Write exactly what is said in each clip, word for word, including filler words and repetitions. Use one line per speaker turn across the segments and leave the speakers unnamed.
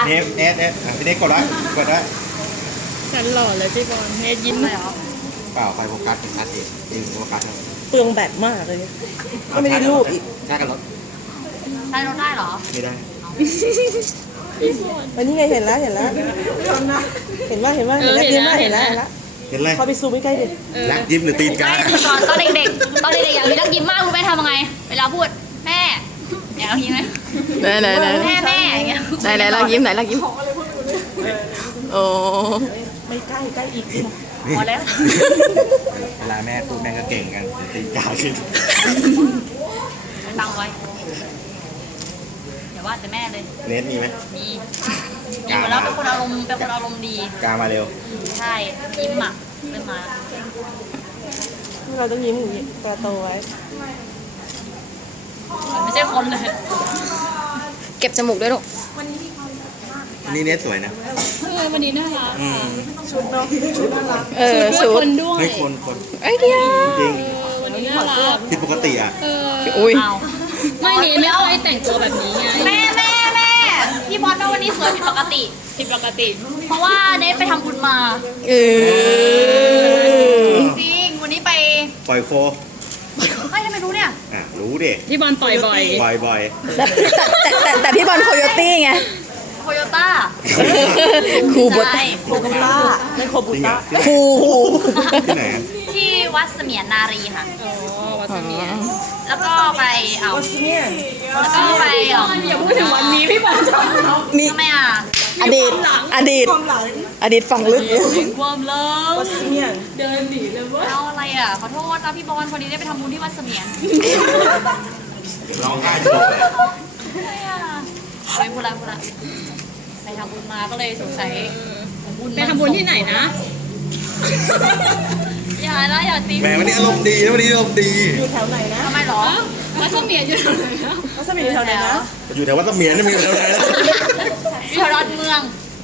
เนฟเนสเนสพี่เนสกดไว้กดไว้
ฉันหล่อเลยพี่บอลเนทยิ้มเลยเหรอ
เปล่าไฟโฟกัสเป็นชัดเองจริงโฟกัส
เปลืองแบตมากเลยก็ไม่ได้รูปอีก
ชาร์จกันรถ
ใช้รถได้เหรอ
ไม่ได้
วันนี้ไงเห็นแล้วเห็นแล้วเห็นว่าเห็นว่าเห็นแล้วเห็นแล้วเห็นแล้วเห็นแล้ว
เห็นอะไร
พอไปซูมใกล้ๆดิ
รักยิ้มหรือตีนกา
ไม่ตอนตอนเด็กๆ ตอนเด็กๆอย่างนี้ต้องยิ้มมากรู้ไหมทำยังไง เวลาพูดแม่เนี่ยเรายิ้มไหม
ไหนไหนไหน
แม่แม่อย่างเงี้ย
ไหนไหนเรายิ้มไหนเรายิ้มโอ้
ไม่ใกล้ใกล้อีก
พอแล้ว
เวลาแม่พูดแม่ก็เก่งกันตีนกาขึ้น
ตังไว้อย่าว่าแต่แม่เลย
เนสมีไหม
มียิ้มแล้วเป็นคนอารมณ์เป็นคนอารมณ์ดี
กามาเร็ว
ใช่ยิ้มอ่ะเริ่มมา
เราต้องยิ้มอย่างนี้ตาโตไว้
ไม่ใช่คนเลย
เก็บจมูกด้วยลูก
นี่เนสสวยนะ
เออวันนี้น่ารัก
อืม
ชุดเนาะชุดน่ารัก
เออสู
ค
ด
นด้วย
เฮ้ยคนคน
ไอ้เดีย
จริง
วันนี้น่ารัก
ผิดปกติอ่ะ
อุ้ย
เอา
ไม่เนทไม่ค่อยแต่งตัวแบบนี้ไง
แม่แม่แม่พี่บอลว่าวันนี้สวยผิดปกติ
ผิดปกติ
เพราะว่าเนทไปทำบุญมา
เออ
จริงวันนี้ไป
ปล่อยโค
ไม่ทำไมรู้เนี่ย
อ่ะรู้ดิ
พี่บอลปล่อยบ่อย
บ่อยบ่อย
แต่แต่แต่แต่พี่บอลโคโยตี้ไง
โคโยต้า
ครูบด
ใช่
โคบุต้าไม่โคบุ
จริง
ต้า
อ่ะ
ครู
ที่ไหนอ่ะ
ที่วัดเสมียนนารีค่ะ
อ๋อวัดเสมียน
แล้วก็ไปเอา
วัสเนียน
แล้วก็ไปเอา
อย่าพูดถึงวันนี้พี่บอลชอบ
มี
ทำไมอ่ะ
อดีตอดีต
ความหลัง
อดีตฝั่งลึก
ความเลิ
วั
ฟ
สเนียน
เดินหนีเลยว่า
เอาอะไรอ่ะ ขอโทษนะพี่บอลพอดีได้ไปทำบุญที่วัดเสมียน
ร้องไห้จบเลย
ไม่อ่ะไปพูดละพูดละไปทำบุญมาก็เลยสงสัยบุญ
ไปทำบุญที่ไหนนะ
อย่านะอย่าตี
แหมวันนี้อารมณ์ดีนะวันนี้อารมณ์ดี
อยู่แถวไหนนะ
ทำไมหรอ
วัดเสมียนอยู่ตรงไหนนะ
วัสเนียนอยู่แถวไหนนะ
อยู่แถววัดตะเมียนนี่มีอยู่แถวไหนนะ
ที่ดอนเมือง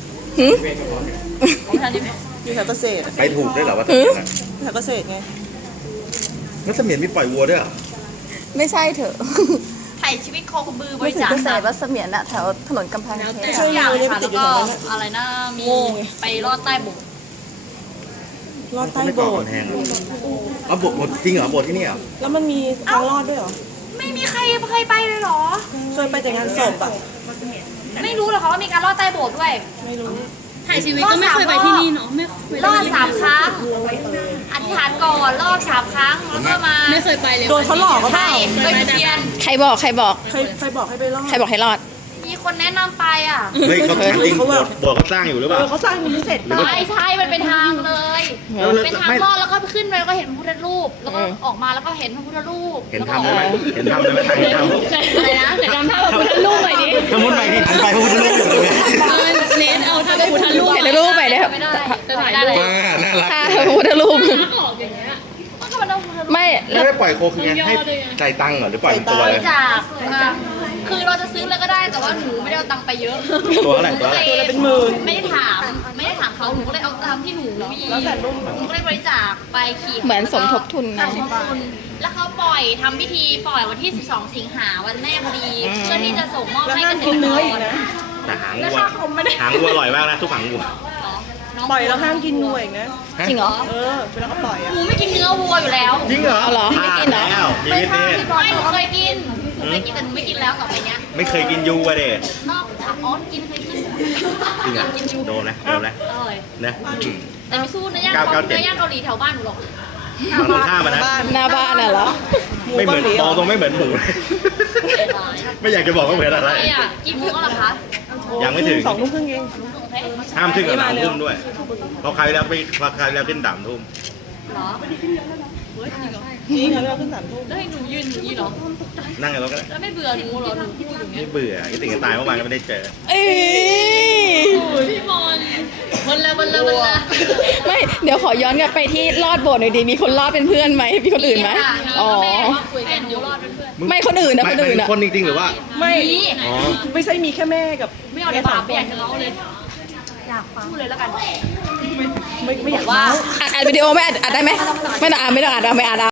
ของทางนี้ไหม
อยู่แถวเกษตร
ไปถูกด้วยเหรอวัดตะเมียนอะ
แถวเกษตรไง
วัดตะเมียนมีปล่อยวัวด้วยเหรอ
ไม่ใช่เถอะ
ไถ่ชีวิตโคกระบือบ
ไม่
ริ
ถึง
จาค
เกษ
สั
ต
ต
ร
ว์
วัดเสมียนอะแถวถนนกำแพงเพชร
ทุกอย่าง
ไม่
ค่ะ
ติ
แล้
ด
ว
อยู่
ก็
แถวนั้น
อะไรนะมี
โง่ไง
ไปลอดใต้บุก
รอดใต้
ไม่
โบ
ก่อ
ส
กำ
ถ์
แพงเหรออ๋อโบสถ์โบสถ์จริงเหรอโบสถ์ที่นี่เหรอ
แล้วมันมีทางรอดด้วยเหรอ
ไม่มีใครเคยไปเลยเหรอ
เคยไปแต่งานศพอ่ะ
ไม่รู้หรอกค่ะว่ามีการลอดใต้โบสถ์ด้วย
ไม่รู้
ถ่ายชีวิตก็ไม่เคยไปที่นี่เนาะไม่ไม่
รอดสามครั้งอธิษฐานก่อนรอบสามครั้งแล้วก็มา
ไม่เคยไปเลย
โดนเขาหลอกก็เป
ใช่
ล่า
เคยจุดเทียน
ใครบอกใครบอก
ใครใครบอกให้ไปรอด
ใครบอกให้รอด
มีคนแนะนำไปอ่ะ
เฮ้ยเขาถามจริงโบสถ์โบสถ์เขาสร้างอยู่หรือเป
เอ
ล่า
อเขาสร้างยังไม่เสร็จป่ะ
ไม่ใช่มันเป็นทางเลย
แล้วแล้ว
เป็นทาง
ไม่
ลอดแล้วก็ขึ้นไปแล้วก็เห็นพระพุทธรูป แล้วก็ออกมาแล้วก็เห็นพระพุทธรูป
เห็นทำได้ไหมเห็นทำได้ไหมทางเห็นทำ
อะไรนะ
แต่จำท่าพระพุทธรูปหน่อยดิ
สมมติไปที่หันไปพระพุทธรูปอยู่เลย
เนทเอาท่าพระพุทธรูปเห็นรูปไปเลย
ไม่ได้
จะถ่าย
ได้
รู
เล
ป
ย
ว้าน่ารัก
ท่าพระพุทธรูปออกอย่างเงี้ย
ก็มันเอาพระพุทธรูป
ไม่
แล้วไม่ปล่อยโคคือไงให้จ่ายตังค์เหรอหรือปล่อยเป็นตัวเลย
จากอ่ะคือเราจะซื้อเลยก็ได้แต่ว่าหนูไม่ได้เอาตังค์ไปเยอะ
ตัวเท่าไหร่ตัวเท่าไหร่
ตัวละเป็นหมื่น
ไม่ได้ถามไม่ได้ถามเขาหนูก็เลยเอาตามที่หนูมี
แล้วแต่รุ่น
หนูก็เลยบริจาคไปขี่
เหมือนสมทบทุนนะ
สมทบทุนแล้วเขาปล่อยทำพิธีปล่อยวันที่ สิบสอง สิงหาวันแม่พอดี เพื่อที่จะส่งมอบ
แล้ว
ให้
ห้าม
เกษ
กิน
ตร
เนื้
ก
ออีก
ร
นะ
แต่หางวัวหางวัวอร่อยมากนะทุกหางวัว
น้อง
ปล่อยแล้วห้ามกินงูอีกนะ
จริงเหรอ
เออเวลาเขาปล่อยอ่ะ
หนูไม่กินเนื้อวัวอยู่แล้ว
จริงเหรอ
เอาเหรอไม่กินเหรอ
แล้วชี
ไม่
วิต
ใช่
นี้
ไม่หนูเคยกินหนูเคยกินแต่หนูไม่กินแล้วต่อไปเนี้ย
ไม่เคยกินยูอะเด็
นอกจากอ๋อกินเคยกิน
จริงเหรอ
กินอยู่
โดนนะโดนนะ
อร่อย
นะ
แต่ไม่สู้เนื้อย่าง
เก้า
เกา
เก้า
ห
เจ็
ลี
ด
เนื้อย่างเกาหลีแถวบ้านหนูหรอก
ฝั่งตรงข้ามอะนะ
บ้าน
หน้าบ้านน่ะเหรอ
ไม่เหมือนมองตรงไม่เหมือนหมู ไม่อยากจะบอกว่าเหมือนอะไร
ใช่อ่ะกี่โมงแล้วเหรอคะ
ยังไม่ถึง
สองทุ่มครึ่งเอง
โอเค
ห้ามขึ้นกับสามทุ่มด้วยเพราะใครแล้วไปเพราะใครแล้วขึ้นสามทุ่ม
เหรอเฮ้ยจริงเหรอ
จริงค่ะเราขึ้นสามทุ่ม
แล้วให้หนูยืนอย่างนี้เหรอ
นั่งกันแล้วก็ได้
แล้วไม่เบื่อหนูเหรอหนูพูดอย่างเงี้ย
ไม่เบื่อไอ้ติ่งกันตายเมื่อวานก็ไม่ได้เจอ
เอ้ย
พี่บอลบนเลยบนเลยบนเลย
ไม่ เดี๋ยวขอย้อนกลับไปที่รอดโบสถ์หน่อยดี มีคนรอดเป็นเพื่อนไหม มีคนอื่นไหมอ๋อ
แม่ว่าคุยกันหนูรอดเป็นเพื่อน
ไม่คนอื่นนะ
ไม่
คนอื่น
ไม่
อะ
คนจริงๆหรือว่า
ไม่
นี่
อ๋อ
ไม่ใช่มีแค่แม่กับ
ไม่เอาในปากไม่อยากจะเล่าเลยอยากฟังพูดเลยแล้วกัน
ไม่ไม่อยาก
ว่า
เมา
อัดอัดวิดีโอไหมอัดอัดได้ไหมไม่ต้องอัดไม่ต้องอัดเอาไม่อัดเอา